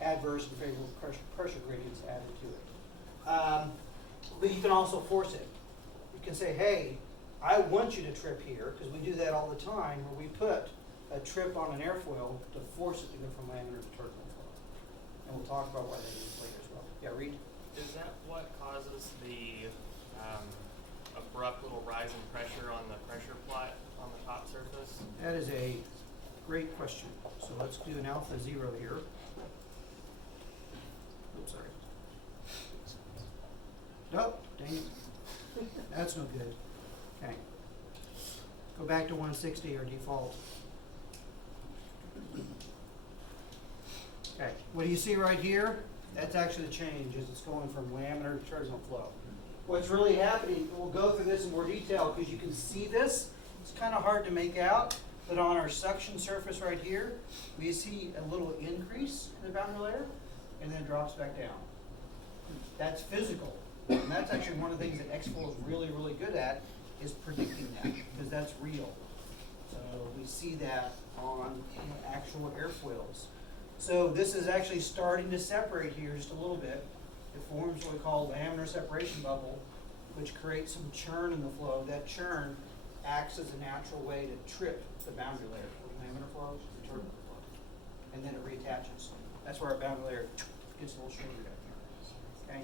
adverse and favorable pressure gradients added to it. But you can also force it. You can say, hey, I want you to trip here, because we do that all the time, where we put a trip on an airfoil to force it to go from laminar to turbulent flow. And we'll talk about why that is later as well. Yeah, Reed? Is that what causes the abrupt little rise in pressure on the pressure plot on the top surface? That is a great question. So let's do an alpha 0 here. Oops, sorry. Nope, dang it. That's no good. Okay. Go back to 160 or default. Okay, what do you see right here? That's actually the change as it's going from laminar to turbulent flow. What's really happening, we'll go through this in more detail because you can see this. It's kind of hard to make out, but on our suction surface right here, we see a little increase in the boundary layer and then it drops back down. That's physical. And that's actually one of the things that X-Flow is really, really good at is predicting that because that's real. So we see that on actual airfoils. So this is actually starting to separate here just a little bit. It forms what we call laminar separation bubble, which creates some churn in the flow. That churn acts as a natural way to trip the boundary layer from laminar flow to turbulent flow. And then it reattaches. That's where our boundary layer gets a little shorter down here. Okay?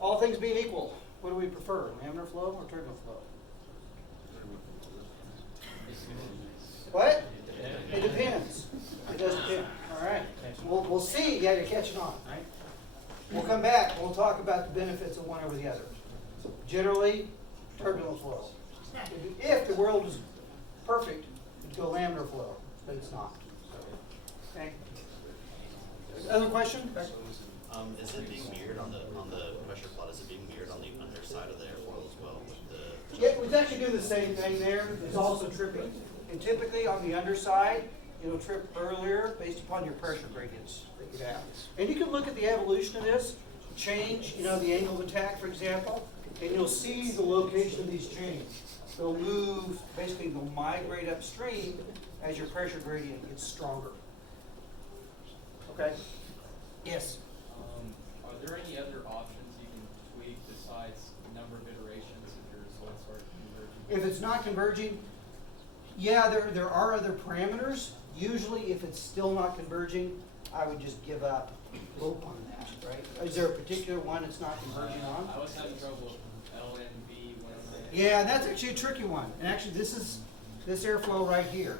All things being equal, what do we prefer, laminar flow or turbulent flow? What? It depends. It does depend. All right. We'll see. Yeah, you're catching on, right? We'll come back and we'll talk about the benefits of one over the other. Generally, turbulent flow. If the world is perfect, it'd go laminar flow, but it's not. Okay. Other question? Is it being mirrored on the pressure plot? Is it being mirrored on the underside of the airfoil as well? Yeah, we actually do the same thing there. It's also tripping. And typically on the underside, it'll trip earlier based upon your pressure gradients that you have. And you can look at the evolution of this, change, the angle of attack, for example, and you'll see the location of these change. They'll move, basically they'll migrate upstream as your pressure gradient gets stronger. Okay? Yes? Are there any other options you can tweak besides the number of iterations if your results are converging? If it's not converging, yeah, there are other parameters. Usually if it's still not converging, I would just give up hope on that, right? Is there a particular one it's not converging on? I was having trouble with LNB when Yeah, that's actually a tricky one. And actually this is this airflow right here,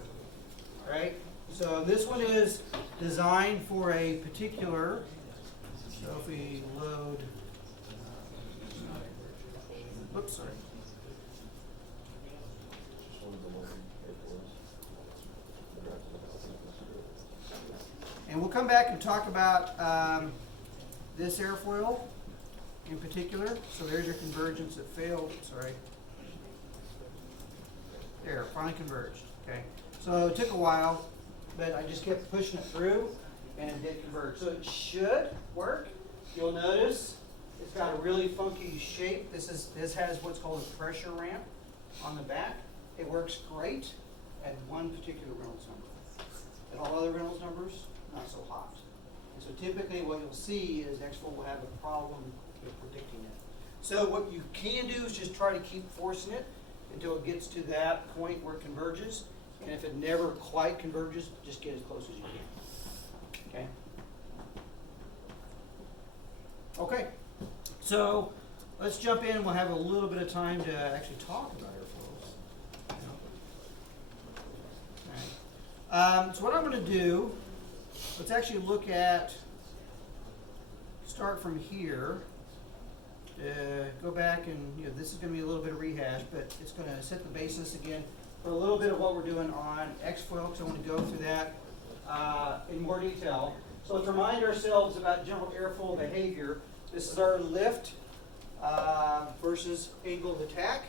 right? So this one is designed for a particular, so if we load, whoops, sorry. And we'll come back and talk about this airfoil in particular. So there's your convergence that failed. Sorry. There, finally converged. Okay. So it took a while, but I just kept pushing it through, and it did converge. So it should work. You'll notice it's got a really funky shape. This has what's called a pressure ramp on the back. It works great at one particular Reynolds number. At all other Reynolds numbers, not so hot. And so typically what you'll see is X-Flow will have a problem with predicting it. So what you can do is just try to keep forcing it until it gets to that point where it converges. And if it never quite converges, just get as close as you can. Okay? Okay. So let's jump in. We'll have a little bit of time to actually talk about airflows. All right. So what I'm going to do, let's actually look at, start from here, go back and, this is going to be a little bit of rehash, but it's going to set the basis again for a little bit of what we're doing on X-Flow, because I want to go through that in more detail. So let's remind ourselves about general airfoil behavior. This is our lift versus angle of attack.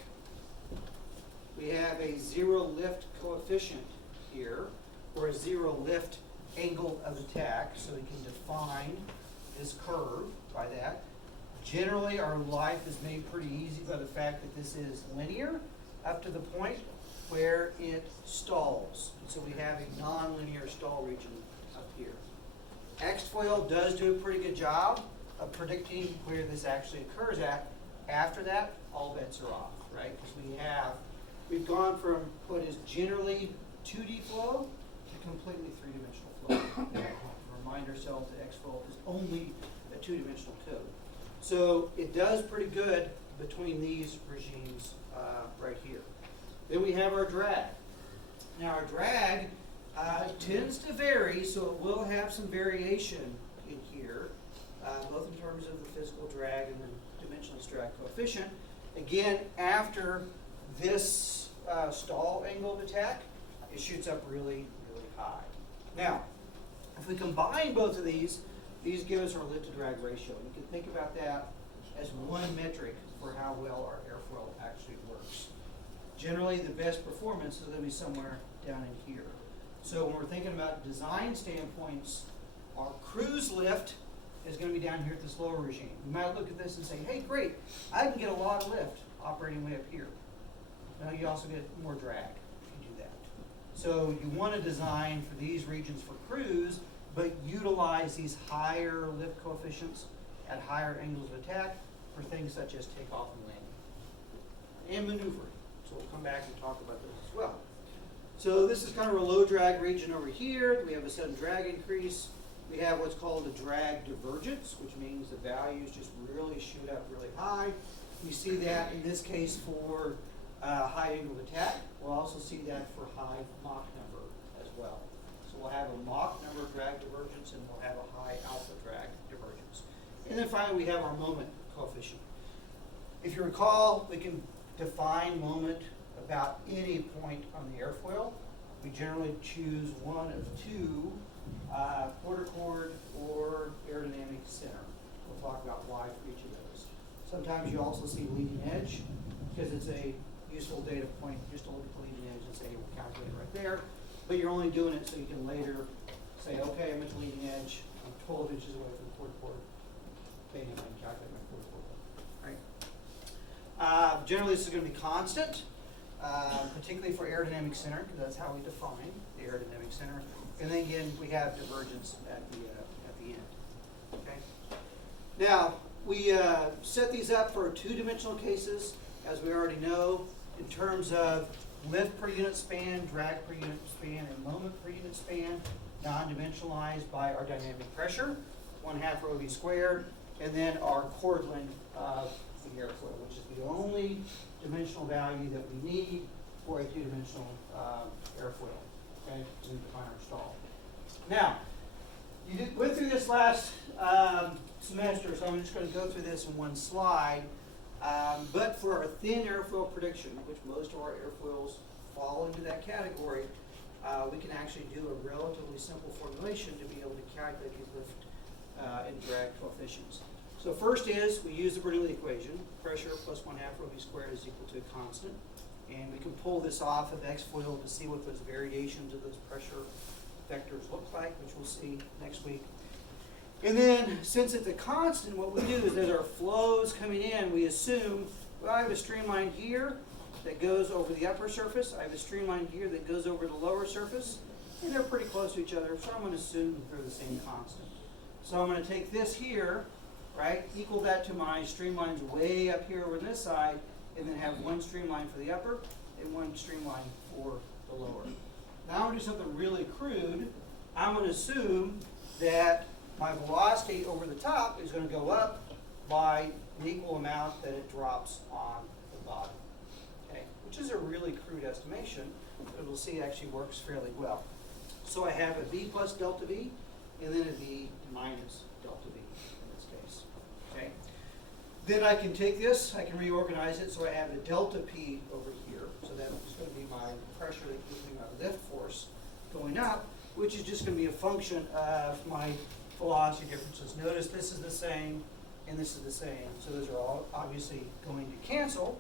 We have a zero lift coefficient here, or a zero lift angle of attack, so we can define this curve by that. Generally, our life is made pretty easy by the fact that this is linear up to the point where it stalls. So we have a nonlinear stall region up here. Xfoil does do a pretty good job of predicting where this actually occurs at. After that, all bets are off, right? Because we've gone from what is generally 2D flow to completely three-dimensional flow. We have to remind ourselves that Xfoil is only a two-dimensional code. So it does pretty good between these regimes right here. Then we have our drag. Now our drag tends to vary, so it will have some variation in here, both in terms of the physical drag and the dimensionless drag coefficient. Again, after this stall angle of attack, it shoots up really, really high. Now, if we combine both of these give us our lift to drag ratio. You can think about that as one metric for how well our airfoil actually works. Generally, the best performance is going to be somewhere down in here. So when we're thinking about design standpoints, our cruise lift is going to be down here at this lower regime. You might look at this and say, hey, great, I can get a lot of lift operating way up here. Now you also get more drag if you do that. So you want to design for these regions for cruise, but utilize these higher lift coefficients at higher angles of attack for things such as takeoff and landing. And maneuvering. So we'll come back and talk about those as well. So this is kind of a low drag region over here. We have a sudden drag increase. We have what's called a drag divergence, which means the values just really shoot up really high. We see that in this case for high angle of attack. We'll also see that for high Mach number as well. So we'll have a Mach number drag divergence and we'll have a high alpha drag divergence. And then finally we have our moment coefficient. If you recall, we can define moment about any point on the airfoil. We generally choose one of two, quarter chord or aerodynamic center. We'll talk about why for each of those. Sometimes you also see leading edge because it's a useful data point just to look at the leading edge and say, hey, we'll calculate it right there. But you're only doing it so you can later say, okay, I'm at the leading edge. I'm 12 inches away from quarter chord. Okay, I can calculate my quarter chord. Right? Generally, this is going to be constant. Particularly for aerodynamic center, because that's how we define the aerodynamic center. And then again, we have divergence at the end. Okay. Now we set these up for two-dimensional cases, as we already know, in terms of lift per unit span, drag per unit span, and moment per unit span, non-dimensionalized by our dynamic pressure, 1/2 rho v squared, and then our chord length of the airfoil, which is the only dimensional value that we need for a two-dimensional airfoil, okay, to define our stall. Now, you went through this last semester, so I'm just going to go through this in one slide. But for our thin airfoil prediction, which most of our airfoils fall into that category, we can actually do a relatively simple formulation to be able to calculate these lift and drag coefficients. So first is, we use the Bernoulli equation. Pressure plus 1/2 rho v squared is equal to a constant. And we can pull this off of Xfoil to see what those variations of those pressure vectors look like, which we'll see next week. And then, since it's a constant, what we do is as our flows coming in, we assume, well, I have a streamline here that goes over the upper surface. I have a streamline here that goes over the lower surface. And they're pretty close to each other, so I'm going to assume they're the same constant. So I'm going to take this here, right, equal that to my streamlines way up here over this side, and then have one streamline for the upper and one streamline for the lower. Now I'm going to do something really crude. I'm going to assume that my velocity over the top is going to go up by an equal amount that it drops on the bottom, okay? Which is a really crude estimation, but we'll see it actually works fairly well. So I have a V plus delta V, and then a V minus delta V in this case, okay? Then I can take this, I can reorganize it, so I have a delta P over here. So that is going to be my pressure that gives me my lift force going up, which is just going to be a function of my velocity differences. Notice this is the same, and this is the same. So those are all obviously going to cancel.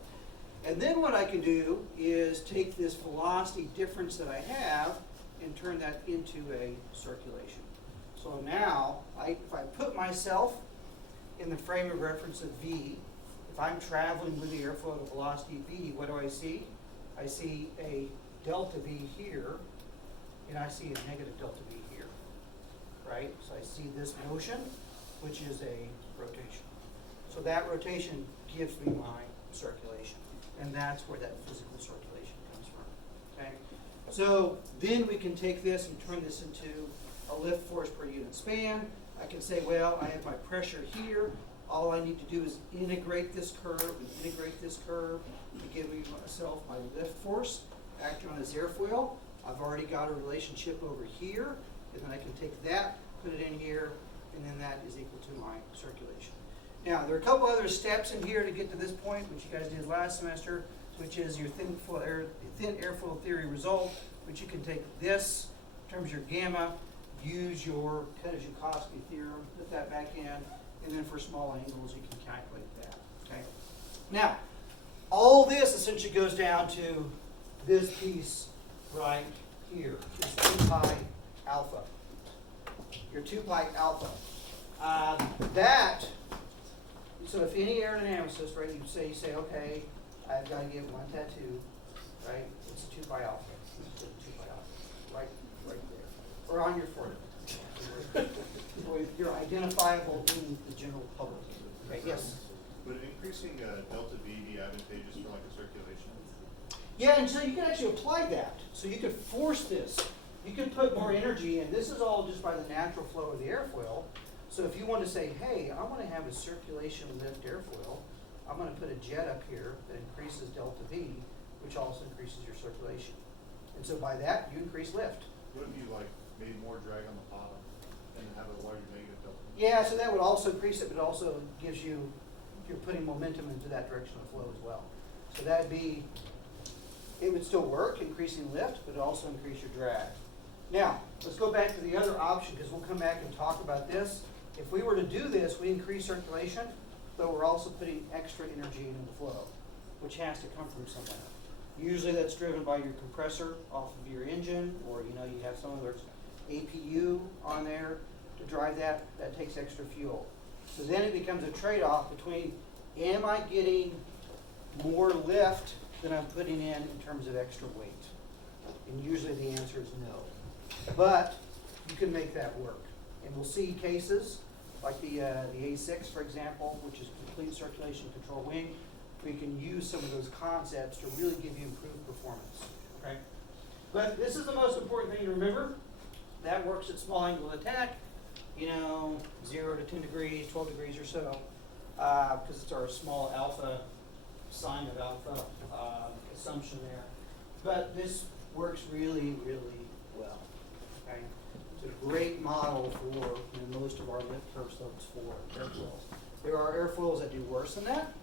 And then what I can do is take this velocity difference that I have and turn that into a circulation. So now, if I put myself in the frame of reference of V, if I'm traveling with the airfoil at a velocity V, what do I see? I see a delta V here, and I see a negative delta V here. right? So I see this motion, which is a rotation. So that rotation gives me my circulation, and that's where that physical circulation comes from, okay? So then we can take this and turn this into a lift force per unit span. I can say, well, I have my pressure here. All I need to do is integrate this curve to give myself my lift force acting on this airfoil. I've already got a relationship over here, and then I can take that, put it in here, and then that is equal to my circulation. Now, there are a couple other steps in here to get to this point, which you guys did last semester, which is your thin airfoil theory result, which you can take this in terms of your gamma, use your Kojèkowski theorem, put that back in, and then for small angles, you can calculate that, okay? Now, all this essentially goes down to this piece right here, is 2 pi alpha. Your 2 pi alpha. So if any aerodynamicist, right, you say, okay, I've got to get one tattoo, right? It's a 2 pi alpha. It's a 2 pi alpha, right there, or on your forehead. You're identifiable in the general public. Okay, yes. Would increasing delta V be advantageous for like a circulation? Yeah, and so you can actually apply that. So you could force this. You can put more energy in. This is all just by the natural flow of the airfoil. So if you want to say, hey, I want to have a circulation lift airfoil, I'm going to put a jet up here that increases delta V, which also increases your circulation. And so by that, you increase lift. What if you like made more drag on the bottom and have a larger negative delta? Yeah, so that would also increase it, but it also gives you, you're putting momentum into that direction of flow as well. So that'd be, it would still work, increasing lift, but it also increase your drag. Now, let's go back to the other option, because we'll come back and talk about this. If we were to do this, we increase circulation, but we're also putting extra energy into the flow, which has to come from somewhere. Usually that's driven by your compressor off of your engine, or you have some other APU on there to drive that. That takes extra fuel. So then it becomes a trade-off between, am I getting more lift than I'm putting in terms of extra weight? And usually the answer is no. But you can make that work. And we'll see cases like the A6, for example, which is complete circulation control wing. We can use some of those concepts to really give you improved performance. Okay? But this is the most important thing to remember. That works at small angle of attack, 0 to 10 degrees, 12 degrees or so, because it's our small alpha, sine of alpha assumption there. But this works really, really well. Okay? It's a great model for most of our lift curve slopes for airfoils. There are airfoils that do worse than that,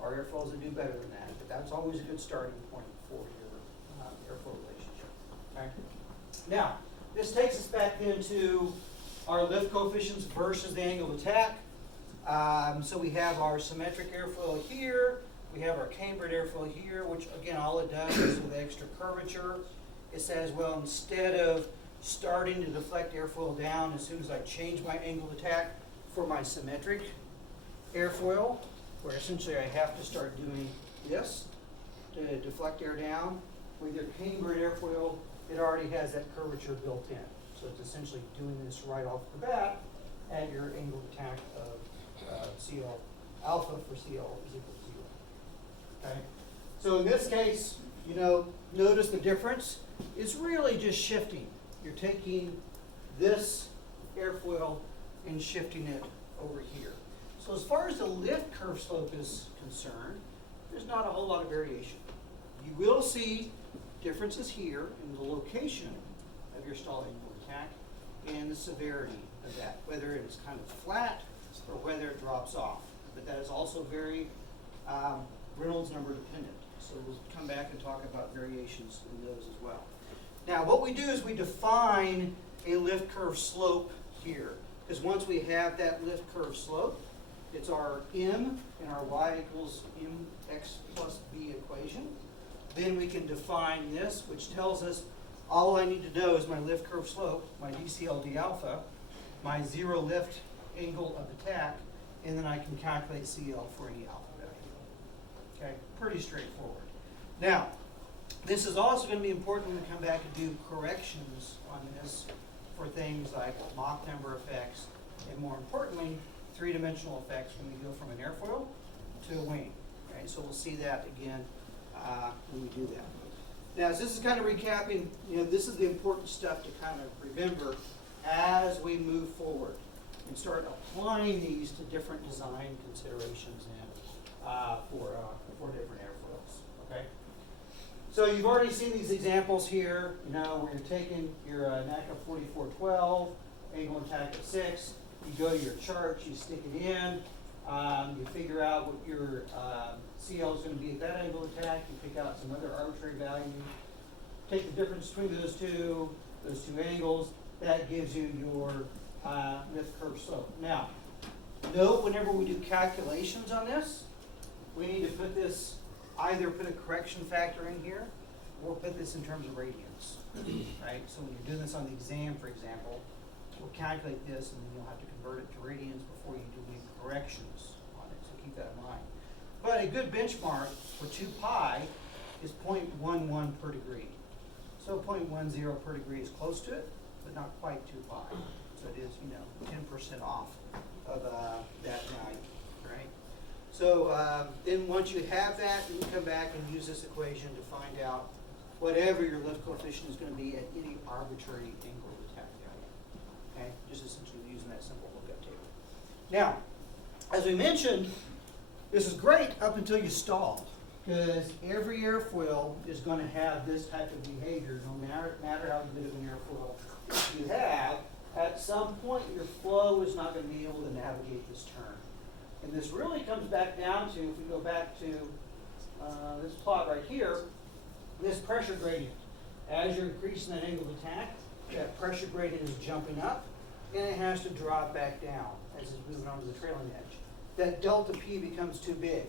or airfoils that do better than that, but that's always a good starting point for your airfoil relationship. Okay? Now, this takes us back into our lift coefficients versus the angle of attack. So we have our symmetric airfoil here. We have our cambered airfoil here, which again, all it does is with extra curvature. It says, well, instead of starting to deflect airfoil down as soon as I change my angle of attack for my symmetric airfoil, where essentially I have to start doing this to deflect air down. With your cambered airfoil, it already has that curvature built in. So it's essentially doing this right off the bat at your angle of attack of CL alpha for CL is equal to 0. Okay? So in this case, notice the difference. It's really just shifting. You're taking this airfoil and shifting it over here. So as far as the lift curve slope is concerned, there's not a whole lot of variation. You will see differences here in the location of your stall angle of attack and the severity of that, whether it's kind of flat or whether it drops off. But that is also very Reynolds number dependent. So we'll come back and talk about variations in those as well. Now what we do is we define a lift curve slope here, because once we have that lift curve slope, it's our m and our y equals mx plus b equation. Then we can define this, which tells us all I need to know is my lift curve slope, my DCLD alpha, my 0 lift angle of attack, and then I can calculate CL for any alpha value. Okay, pretty straightforward. Now, this is also going to be important when we come back and do corrections on this for things like Mach number effects, and more importantly, three-dimensional effects when we go from an airfoil to a wing. Okay, so we'll see that again when we do that. Now, so this is kind of recapping, this is the important stuff to kind of remember as we move forward and start applying these to different design considerations for different airfoils, okay? So you've already seen these examples here, where you're taking your NACA 4412, angle of attack at 6, you go to your chart, you stick it in, you figure out what your CL is going to be at that angle of attack, you pick out some other arbitrary value, take the difference between those two angles, that gives you your lift curve slope. Now, note whenever we do calculations on this, we need to put this, either put a correction factor in here, or put this in terms of radians, right? So when you're doing this on the exam, for example, we'll calculate this, and then you'll have to convert it to radians before you do any corrections on it, so keep that in mind. But a good benchmark for 2 pi is 0.11 per degree. So 0.10 per degree is close to it, but not quite 2 pi. So it is, 10% off of that value, right? So then once you have that, you can come back and use this equation to find out whatever your lift coefficient is going to be at any arbitrary angle of attack value. Okay, just essentially using that simple lookup table. Now, as we mentioned, this is great up until you stall, because every airfoil is going to have this type of behavior, no matter how good of an airfoil you have. At some point, your flow is not going to be able to navigate this turn. And this really comes back down to, if we go back to this plot right here, this pressure gradient. As you're increasing that angle of attack, that pressure gradient is jumping up, and it has to drop back down as it's moving onto the trailing edge. That delta P becomes too big.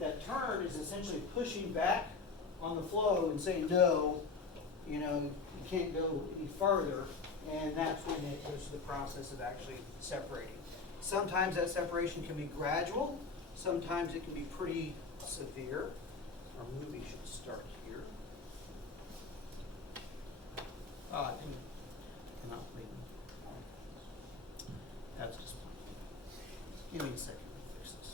That turn is essentially pushing back on the flow and saying, no, you can't go any farther, and that's when it goes to the process of actually separating. Sometimes that separation can be gradual, sometimes it can be pretty severe. Our movie should start here. I cannot leave. That's just fine. Give me a second to fix this.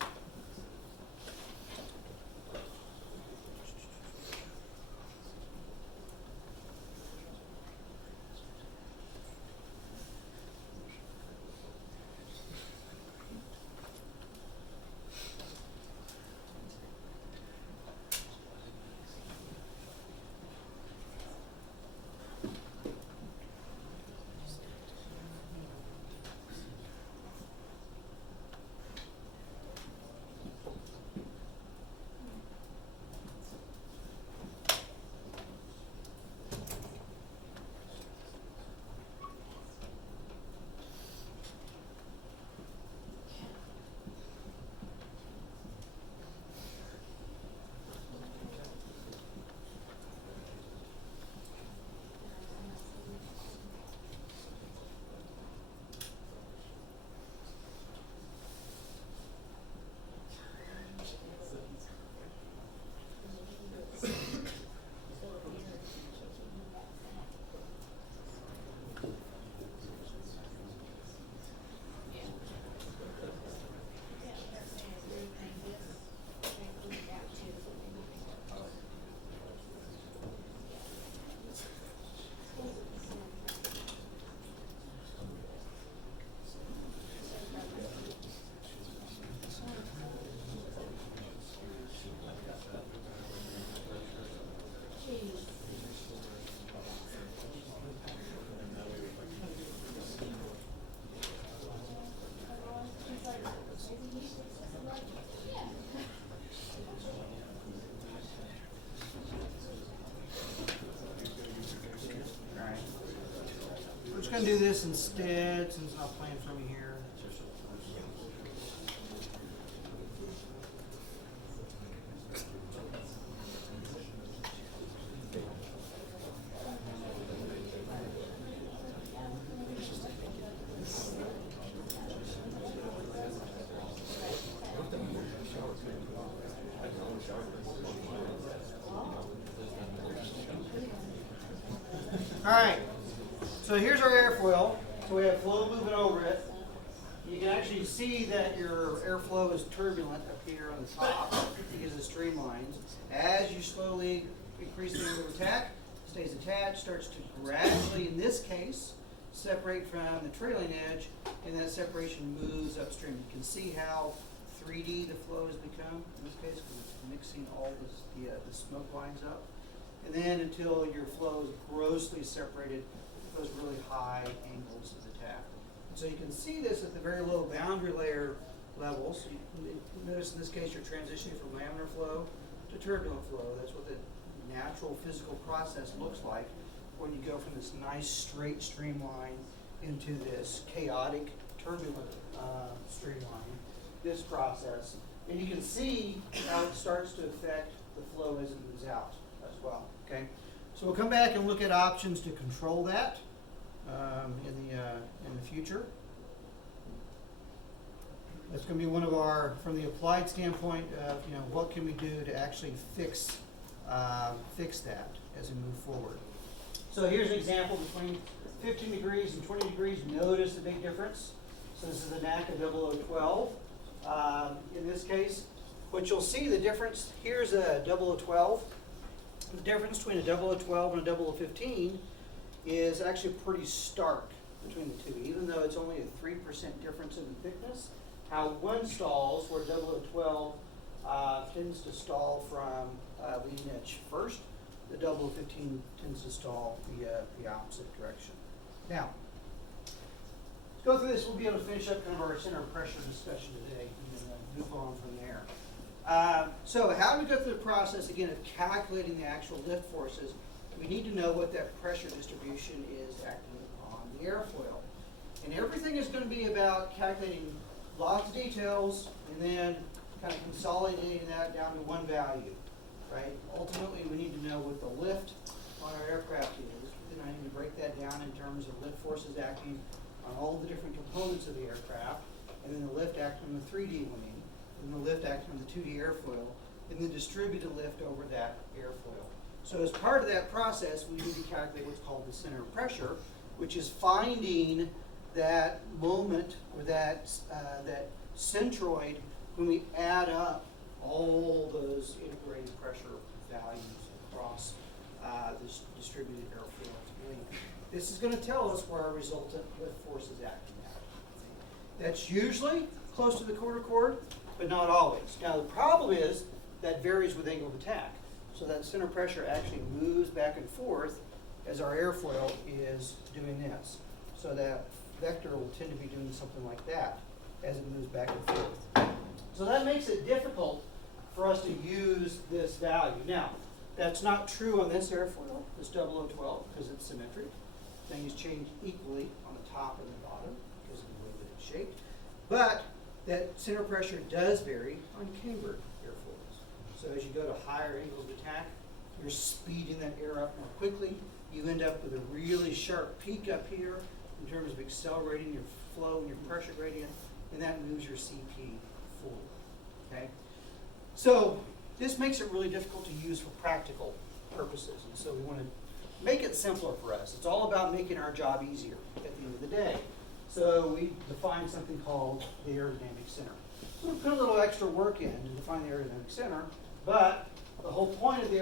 We're just going to do this instead, since it's not playing for me here. All right, So here's our airfoil. So we have flow moving over it. You can actually see that your airflow is turbulent up here on the top because it streamlines. As you slowly increase the angle of attack, it stays attached, starts to gradually, in this case, separate from the trailing edge, and that separation moves upstream. You can see how 3D the flow has become in this case because it's mixing all the smoke lines up. And then until your flow is grossly separated, those really high angles of attack. So you can see this at the very low boundary layer levels. You notice in this case you're transitioning from laminar flow to turbulent flow. That's what the natural physical process looks like when you go from this nice straight streamline into this chaotic turbulent streamline, this process. And you can see how it starts to affect the flow as it moves out as well. Okay, so we'll come back and look at options to control that in the future. That's going to be one of our, from the applied standpoint of, what can we do to actually fix that as we move forward. So here's an example between 15 degrees and 20 degrees. Notice the big difference. So this is the NACA 0012. In this case, what you'll see the difference, here's a 0012. The difference between a 0012 and a 0015 is actually pretty stark between the two, even though it's only a 3% difference in the thickness. How one stalls, where 0012 tends to stall from leading edge first, the 0015 tends to stall the opposite direction. Now, let's go through this. We'll be able to finish up kind of our center of pressure discussion today and then move on from there. So how do we go through the process, again, of calculating the actual lift forces? We need to know what that pressure distribution is acting on the airfoil. And everything is going to be about calculating lots of details and then kind of consolidating that down to one value, right? Ultimately, we need to know what the lift on our aircraft is. Then I need to break that down in terms of lift forces acting on all the different components of the aircraft, and then the lift acting on the 3D wing, and the lift acting on the 2D airfoil, and the distributed lift over that airfoil. So as part of that process, we need to calculate what's called the center of pressure, which is finding that moment or that centroid when we add up all those integrated pressure values across this distributed airfoil wing. This is going to tell us where our resultant lift force is acting at. That's usually close to the quarter chord, but not always. Now the problem is that varies with angle of attack. So that center pressure actually moves back and forth as our airfoil is doing this. So that vector will tend to be doing something like that as it moves back and forth. So that makes it difficult for us to use this value. Now, that's not true on this airfoil, this 0012, because it's symmetric. Things change equally on the top and the bottom because of the way that it's shaped. But that center pressure does vary on cambered airfoils. So as you go to higher angles of attack, you're speeding that air up more quickly. You end up with a really sharp peak up here in terms of accelerating your flow and your pressure gradient, and that moves your CP forward. Okay? So this makes it really difficult to use for practical purposes, and so we want to make it simpler for us. It's all about making our job easier at the end of the day. So we define something called the aerodynamic center. So we put a little extra work in to define the aerodynamic center, but the whole point of the